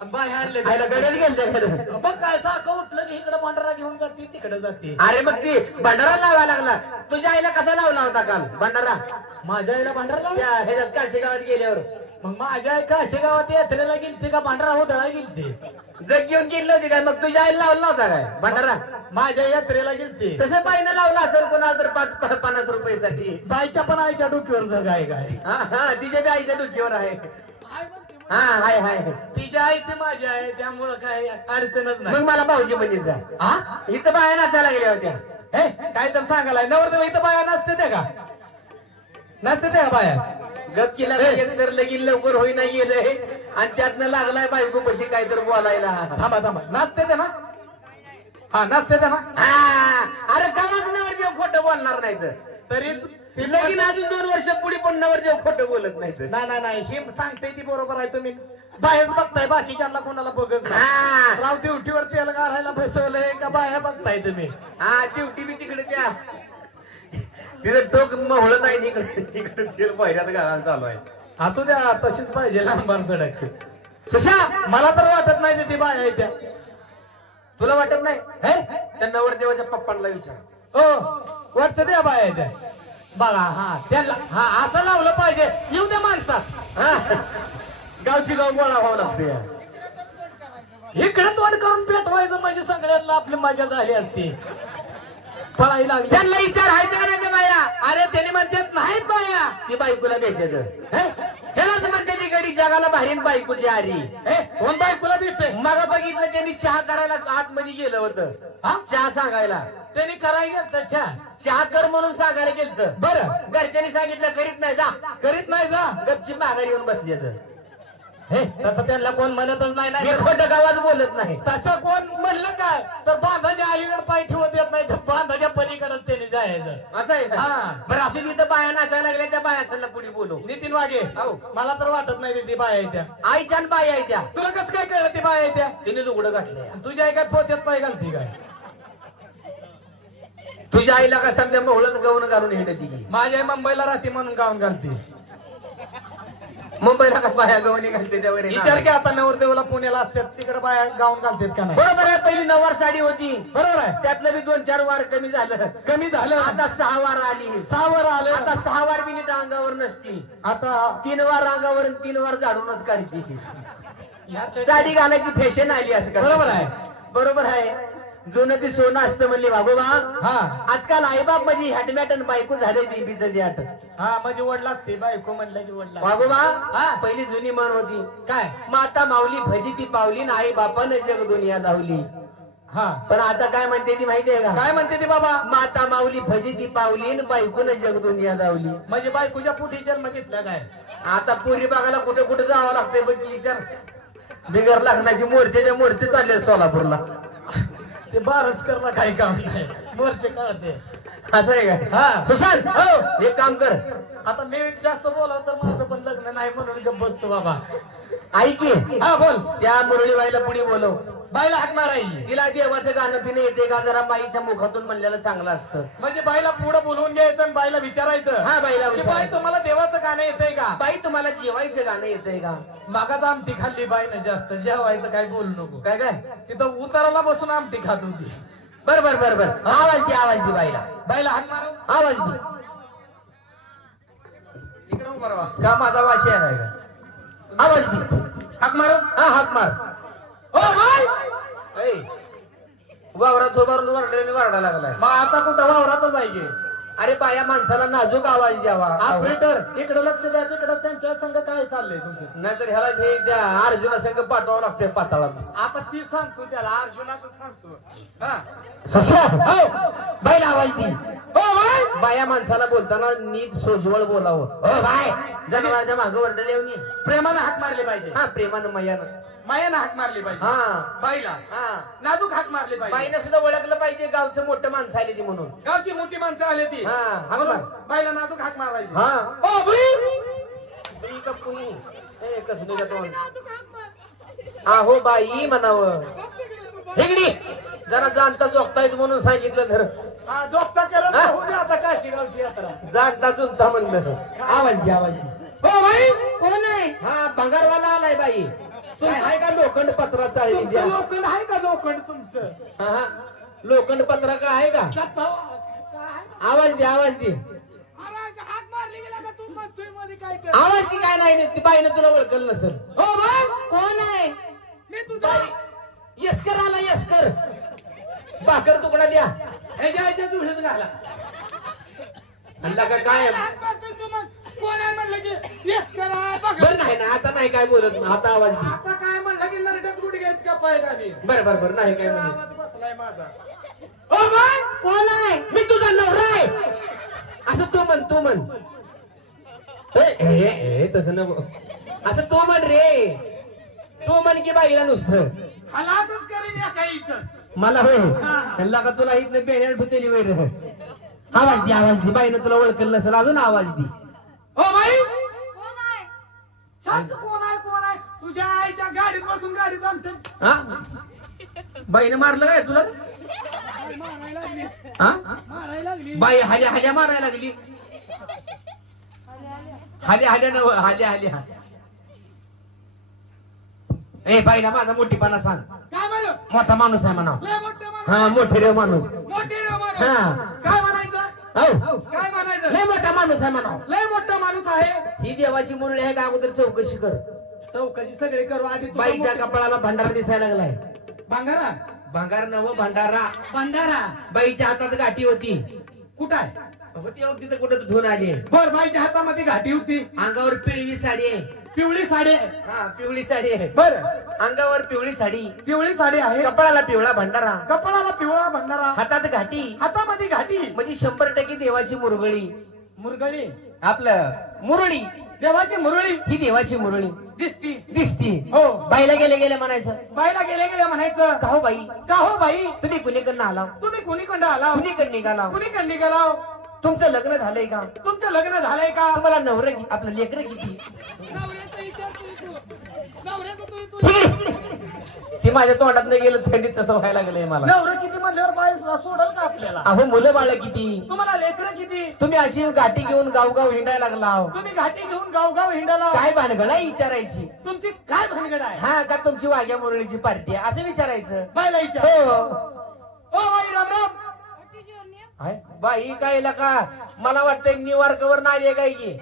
Bye आणले आयला गडद गेलं खरं मग काय सारखं उठलं की इकडे भांडारा घेऊन जाते तिकडे जाते. अरे मग ती भंडारा लावा लागला. तुझ्या आईला कसा लावला होता काल भंडारा? माझ्या आईला भांडारा लावला? त्या ह्याच्यात काशी गावात गेल्यावर. मग माझ्या आई काशे गावात यात्रेला गेलती का भांडारा उधळा गेलती? जग घेऊन गेली होती काय? मग तुझ्या आईला लावला होता काय? भंडारा? माझ्या यात्रेला गेलती. तसं बाईनं लावला असेल कोणाला तर पाच पन्नास रुपयासाठी. बाईच्या पण आईच्या डोक्यावर जग आहे काय? हा हा तिच्या बी आईच्या डोक्यावर आहे. हा हाय हाय तिची आई ती माझी आहे त्यामुळं काय अडचणच नाही. मग मला भाऊजी म्हणीचा हा इथं बाया नाचायला गेल्या होत्या. हे काय तर सांगायला. नवरदेव इथं बाया नसते त्या का? नसते त्या का बाया? गप केला एक तर लगीन लवकर होईना गेलंय आणि त्यातनं लागलाय बायको पशी काय तर बोलायला. थांबा थांबा. नाचते त्या ना? हा नाचते त्या ना? हा, अरे कामाच नवरदेव खोटं बोलणार नाही तर तरीच ते लगीन अजून दोन वर्ष पुढे पण नवरदेव खोटं बोलत नाही तर नाही नाही नाही. हे सांगते ती बरोबर आहे तुम्ही. बाहेर बघताय बाकीच्यांना कोणाला बघत नाही. हा. राव ड्युटीवर तेल घालायला बसवलंय का बाया बघताय तुम्ही? हा ड्युटी बी तिकडे त्या तिथं टोक मोहळत आहे इकडे इकडे तेल पहिल्यात घालायला चालू आहे. असू द्या तशीच पाहिजे लांबार सडक. सुशा! मला तर वाटत नाही ती बाया आहे त्या. तुला वाटत नाही? हे? त्या नवरदेवाच्या पप्पांना विचार. हो वाटतं त्या बाया आहे त्या. बघा हा त्याला हा असं लावलं पाहिजे. येऊ द्या माणसात. हा. गावची गाव गोळा व्हावं लागते. इकडे तोंड करून पेटवायचं म्हणजे सगळ्यांना आपली मजा झाली असती. पळाई लागली. त्यांना विचार आहे का नाही बाया? अरे त्यांनी म्हणतात नाहीत बाया. ती बायकोला भेटत ह्यालाच म्हणते ती गडी जगाला बाहेरीन बायकोची आरी. हे कोण बायकोला भेटते मग बघितलं त्यांनी चहा करायला आतमध्ये गेलं होतं. हा? चहा सांगायला. त्यांनी करायला त्याच्या चहा कर म्हणून सांगायला गेलं बरं. घरच्यांनी सांगितलं करीत नाही जा. करीत नाही जा? गपची माघारी येऊन बसली तर हे तसं त्यांना कोण म्हणतच नाही नाही खोटं गावाच बोलत नाही. तसं कोण म्हणलं काय? तर बांधाच्या अलीकडे पाय ठेवत येत नाही तर बांधाच्या पलीकडेच त्यांनी जायचं. असं आहे हा. बरं असं तिथं बाया नाचायला लागल्या त्या बाया असेल पुढे बोलू. नितीन वागे. मला तर वाटत नाही ती बाया आहे त्या. आईच्या आणि बाया आहे त्या. तुला कसं काय कळलं ती बाया आहे त्या? तिने लुगडं घातलंय. तुझ्या काय पोत्यात पाय घालती काय? तुझ्या आईला का समजा मोहळत गवून घालून हेंडत ती. माझी आई मुंबईला राहते म्हणून गाऊन घालते. मुंबईला का बाया गवणी घालते त्यावर विचार की आता नवरदेवला पुण्याला असतात तिकडे बाया गाऊन घालतात का नाही? बरोबर आहे पहिली नऊवार साडी होती. बरोबर आहे. त्यातलं बी दोन चार वार कमी झालं. कमी झालं. आता सहा वार आली. सहावर आलं. आता सहा वार बी नीट अंगावर नसती. आता तीन वार अंगावर आणि तीन वार झाडूनच काढते. साडी घालायची फॅशन आली असं बरोबर आहे. बरोबर आहे. जुनं ती सोनं असतं म्हणले बाबूबा हा. आजकाल आईबाप माझी हॅटमॅट आणि बायको झाले बीबीचं द्याट हा म्हणजे वड लागते बायको म्हटलं की वड लागते बाबूबा हा. पहिली जुनी म्हण होती. काय? माता माऊली भजी ती पावली ना आई बापानं जग दुनिया धावली. हा. पण आता काय म्हणते ती माहितीये का? काय म्हणते ती बाबा? माता माऊली भजी ती पावली न बायकोनं जग दुनिया धावली. म्हणजे बायकोच्या पुठी जन्म घेतला काय? आता पुरी बघायला कुठे कुठे जावं लागतंय बघ की विचार. बिगर लग्नाची मोर्चेच्या मोर्चे चालले सोलापूरला. ते बारच करला काही काम नाही. मोर्चे काढते असं आहे हा. का सुशांत हो. एक काम कर. आता मी जास्त बोलाव तर माझं पण लग्न नाही म्हणून गप्प बसतो बाबा. ऐक की. हा बोल. त्या मुरळीबाईला पुढे बोलव. बाईला हाक मारायची. तिला देवाचं गाणं पिणं येते का? जरा बाईच्या मुखातून म्हणलेलं चांगलं असतं. म्हणजे बाईला पुढे बोलवून घ्यायचं आणि बाईला विचारायचं. हा, बाईला की विचारायचं. बाई तुम्हाला देवाचं गाणं येतंय का? बाई तुम्हाला जेवायचं गाणं येतंय का? मागाच आमटी खाल्ली बाईनं जास्त. जेवायचं काय बोलू नको. काय काय? तिथं उताराला बसून आमटी खात होती. बर बर बर बर. आवाज दे आवाज दे बाईला. बाईला हाक मारू. आवाज दे. इकडे उभा राहा. का माझा वाशी आहे का? आवाज दे. हाक मारू. हा हाक मार. बाई वावरात उभारून वरड्याने वरडा लागलाय. मग आता कुठं वावरातच आहे की? अरे बाया माणसाला नाजूक आवाज द्यावा. ऑपरेटर इकडे लक्ष द्या तिकडे त्यांच्या संघ काय चाललंय तुमचं? नाहीतर ह्याला हे त्या अर्जुना संघ पाठवावं लागतंय पाताळात. आता ती सांगतो त्याला अर्जुनाचं सांगतो. हा. ससरा हो बाईला आवाज दे. O by. बाया माणसाला बोलताना नीट सोजवळ बोलावं. हो बाय. जनावरांच्या मागं वरडले येऊन ये. प्रेमानं हाक मारली पाहिजे. हा प्रेमानं मयानं. मायानं हाक मारली पाहिजे. हा. बाईला. हा. नाजूक हाक मारली पाहिजे. बाईनं सुद्धा ओळखलं पाहिजे गावचं मोठं माणसं आली ती म्हणून. गावची मोठी माणसं आली ती. हा, हाक म्हणून मार. बाईला नाजूक हाक मारायची. हा. O by. बाई का पुई? ए, कसं तुझ्या तोंड? हा हो बाई म्हणावं. हेगडी जरा जाणता जोगतायच म्हणून सांगितलं धर. हा जोगता करत हा? होऊ दे आता काशी गावची यात्रा. जाणता जुनता म्हणलं. आवाज द्या आवाज द्या. O by. कोण आहे? हा भंगारवाला आलाय बाई. काय आहे का लोखंड पत्रा चाळली तुमचं द्या लोखंड आहे का लोखंड तुमचं? हा, हा. लोखंड पत्रा का आहे का? काय आवाज दे आवाज दे. अरे हाक मारली गेला का तू? म्हणतोयमध्ये काय कर आवाज दे काय नाही ती बाईनं तुला ओळखल नसल. हो बाय कोण आहे? मी तुझा. बाई यस्कर आला यस्कर. भाकर तुकडा द्या. ह्याच्या ह्याच्या घाला. म्हणला का काय? हाक मारतोय तू मग. कोण आहे म्हणलं की येस करा बघा. बर नाही ना आता नाही काय बोलत मग आता आवाज दे. आता काय म्हणलं की नरड्यात गुड घेत का पायदा मी बर बर बर नाही काय म्हणत. आवाज बसलाय माझा. हो बाय! कोण आहे? मी तुझा नवरा आहे. असं तू म्हण तू म्हण. ए, ए, ए, तसं न असं तू म्हण रे. तू म्हण की बाईला नुसतं. खलासच करीन या काही मला होय. म्हणला का तुला इथलं बेण्यात भुतेली वैर. आवाज दे आवाज दे. बाईनं तुला ओळखलं नसेल अजून आवाज दे. हो बाई. शांत कोण आहे कोण आहे? तुझ्या आईच्या गाडीत बसून गाडीत आमच्या हा? बाईनं मारलं काय तुला? मारायला लागली हा? मारायला लागली बाई हाल्या हाल्या मारायला लागली. हाल्या हाल्या नव हाल्या हाल्या. ए बाईला माझा मोठीपणा सांग. काय म्हणू मोठा माणूस आहे म्हणा लय मोठं माणूस. हा मोठे रे माणूस. मोठे रे माणूस. हा. काय हो काय म्हणायचं? लय मोठा माणूस आहे म्हणा लय मोठा माणूस आहे. ही देवाची मुरळी आहे का अगोदर चौकशी कर. चौकशी सगळे करू. आधी बाईच्या मोठं- कपाळाला भंडारा दिसायला लागलाय. भांगारा भंगार नव भंडारा. भंडारा. बाईच्या हातात गाठी होती. कुठं आहे? होती अहो, तिथं कुठं धुवून आली. बर बाईच्या हातामध्ये घाटी होती. अंगावर पिवळी साडी आहे. पिवळी साडी आहे. हा पिवळी साडी आहे. बर. अंगावर पिवळी साडी. पिवळी साडी आहे. कपाळाला पिवळा भंडारा. कपाळाला पिवळा भंडारा. हातात घाटी. हातामध्ये घाटी. म्हणजे शंभर टक्के देवाची मुरगळी. मुरगळी. आपलं मुरळी. देवाची मुरळी. ही देवाची मुरळी. दिसती. दिसती. हो. बाईला गेले गेले म्हणायचं. बाईला गेले गेले म्हणायचं. का हो बाई? का हो बाई? तुम्ही कुणीकडनं आला तुम्ही कुणीकडे आला कुणीकडे निघाला कुणीकडे निघाला तुमचं लग्न झालंय का? तुमचं लग्न झालंय का? तुम्हाला नवरं कि- आपलं लेकरं किती? ते माझ्या तोंडात नाही गेलं थंडीत तसं व्हायला लागलंय मला. नवरं किती म्हणल्यावर बाई सोडल का आपल्याला? अहो मुलं बाळ किती? तुम्हाला लेकरं किती? तुम्ही अशी गाठी घेऊन गावगाव हिंडायला लागला. तुम्ही घाटी घेऊन गावगाव हिंडाला काय भानगड आहे विचारायची? तुमची काय भानगड आहे? हा का तुमची वाघ्या मुरळीची पार्टी आहे? असं विचारायचं. बाईला विचार. हो. O by Ram Ram? बाई काय का? मला वाटतं निवारकवर नाही आहे काय की?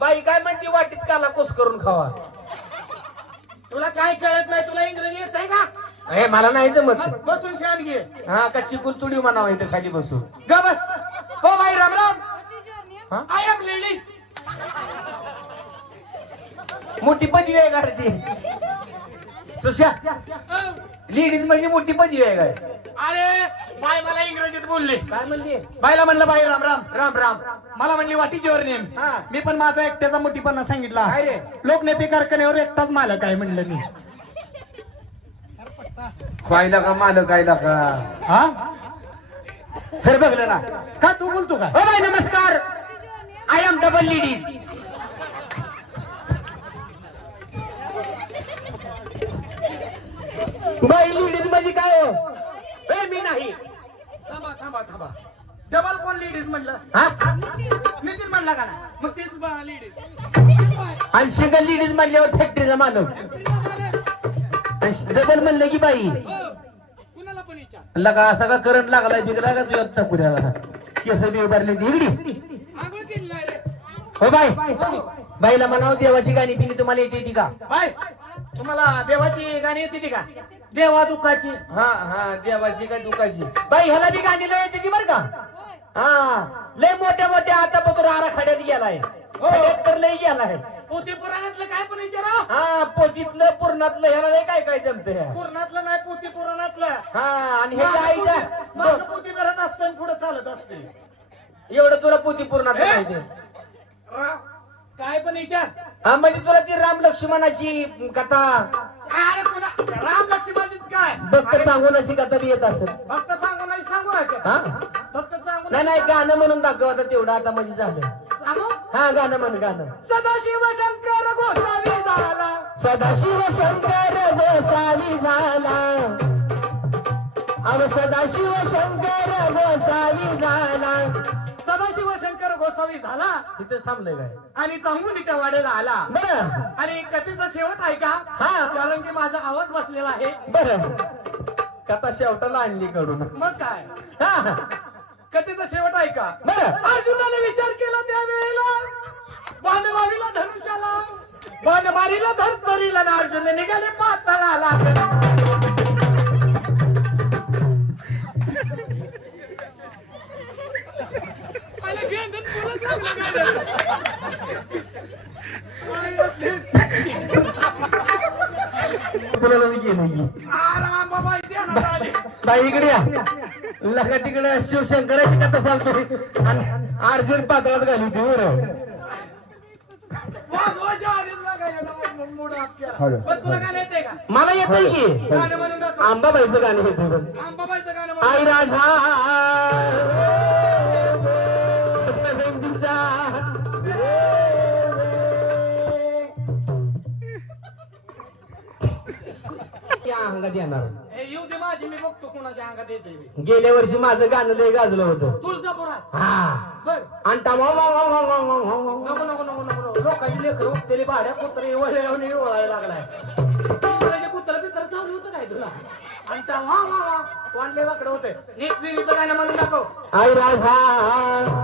बाई काय म्हणते वाटीत काला कोस करून खावा? तुला काय कळत नाही? तुला इंग्रजी येत आहे का? हे मला नाही जमत. बसून शान घे. हा का चिकूल तुडी म्हणावं इथं खाली बसून? ग बस. हो बाई Ram Ram. I am ladies मोठी पदवी आहे का ती सुशा लेडीज म्हणजे मोठी पदवी आहे काय? अरे बाय मला इंग्रजीत बोलले. काय म्हणली? बाईला म्हणलं बाई राम राम राम राम. मला म्हणली वाटीची वर नेम. हा. मी पण माझा एकट्याचा मोठीपणा सांगितला. काय रे? लोकनेते कारखान्यावर एकटाच मालक आहे म्हणलं मी. कायला का मालक कायला का? हा? सर बघलं ना. का तू बोलतो का? हो बाई नमस्कार. आय एम डबल लेडीज बाई लेडीज म्हणजे काय हो? ए, मी नाही. थांबा थांबा थांबा. डबल कोण लेडीज म्हणलं हा? नितीन म्हणला का ना मग तीच लेडीज आणि सिंगल लेडीज म्हणल्यावर फॅक्टरीचा मालक. डबल म्हणलं की बाई. कुणाला पण विचार. लगा असा का करंट लागलाय बिगला का तुझ्या टाकुऱ्याला केस बी उभारले इगडी. आंघोळ रे. हो बाई. बाईला म्हणावं देवाची गाणी पिणी तुम्हाला येते ती का? बाय तुम्हाला देवाची गाणी येते ती का? देवा दुःखाची. हा हा देवाची काय दुखाची? बाई ह्याला बी गाणी लय येते ती बर का? हा लय मोठ्या मोठ्या आता पत्र आराखड्यात गेलाय. खड्यात तर लय गेलाय. पोते पुराणातलं काय पण विचारा. हा पोतीतलं पूर्णातलं ह्याला लय काय काय जमत पुराणातलं नाही पोते पुराणातलं. हा आणि माझं आईच्या पोते- माझं पोते करत असतं आणि पुढे चालत असते. एवढं तुला पोती पूर्णात हे? माहिती काय पण विचार. हा म्हणजे तुला ती राम लक्ष्मणाची कथा अरे पुन्हा? राम लक्ष्मणाचीच काय? भक्त अरे, सांगूनाची कथा येत असेल? भक्त सांगू नाही सांगू. हा? भक्त सांगू नाही नाही गाणं म्हणून दाखव आता तेवढं आता म्हणजे झालं. सांगू? हा गाणं म्हण गाणं. सदाशिव शंकर गोसावी झाला. सदाशिव शंकर गोसावी झाला. अव सदाशिव शंकर गोसावी झाला. शिवशंकर गोसावी झाला. तिथे थांबलंय काय? आणि चांगुलीच्या वाड्याला आला. बर. आणि कथेचा शेवट आहे का? हा. कारण की माझा आवाज बसलेला आहे. बर. कथा शेवटाला आणली कडून. मग काय? हा. कथेचा शेवट आहे का? बर. अर्जुनाने विचार केला त्या वेळेला बाणवारीला धनुष्याला. बाणवारीला धरतरीला आणि अर्जुन. निघाले पातळाला. बाई इकडे या. लखा तिकडे शिवशंकराची कथा सांगतोय आणि अर्जुन पातळात घाली होती बरं. मला येत की. आंबाबाईचं गाणं येते आई राजा. या अंगात येणार. हे येऊ दे माझी मी बघतो कोणाच्या अंगात येते. गेल्या वर्षी माझं गाणं लय गाजलं होतं. तुळजापुरात? हा. बर. अंटा वा वा वा वा वा वा वा वा. नको नको नको नको लोकांची लेकर उठतेली भाड्या कुत्रे वळवणे ओळायला लागलाय. इंग्रजी कुत्र पित्र चालू होतं काय तुला? आणि त्या वा वा वा वांडले वाकडं होते नीट देवीचं गाणं म्हणून दाखव. आई राजा.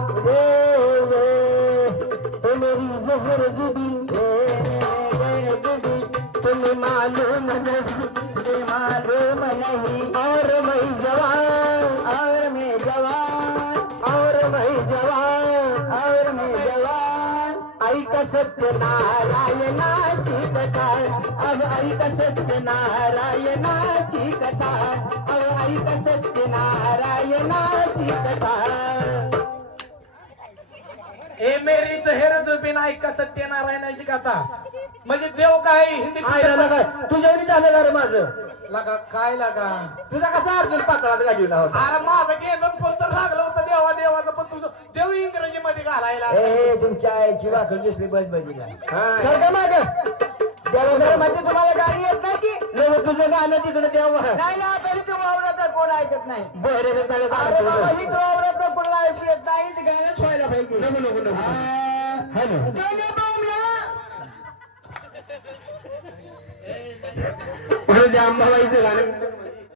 सत्यनारायणाची कथा. अव ऐक सत्यनारायणाची कथा. अव ऐक सत्यनारायणाची कथा. ए मेरीच हेरच बिना ऐका सत्यनारायणाची कथा? म्हणजे देव काय? हिंदी आयला लगा. तुझ्या बी झालं का रे माझं? लगा काय लगा? तुझा कसा अर्जुन पात्रात गाडीला होता? अरे माझं गेलं तर लागलं होतं देवा देवाचं पण तुझं देव इंग्रजी मध्ये घालायला ए तुमच्या आईची वाकड दुसरी बस बदला हा. सरका माग. तुम्हाला गाडी येत नाही की? लोक तुझं गाणं तिकडे देवा नाही ना तरी तू वावरात कोण ऐकत नाही? बरे अरे बाबा ही तू वावरात कोणाला ऐकू येत नाही. ते गाणंच व्हायला पाहिजे. नको नको नको. हॅलो. म्हणजे अंबाबाईचं गाणं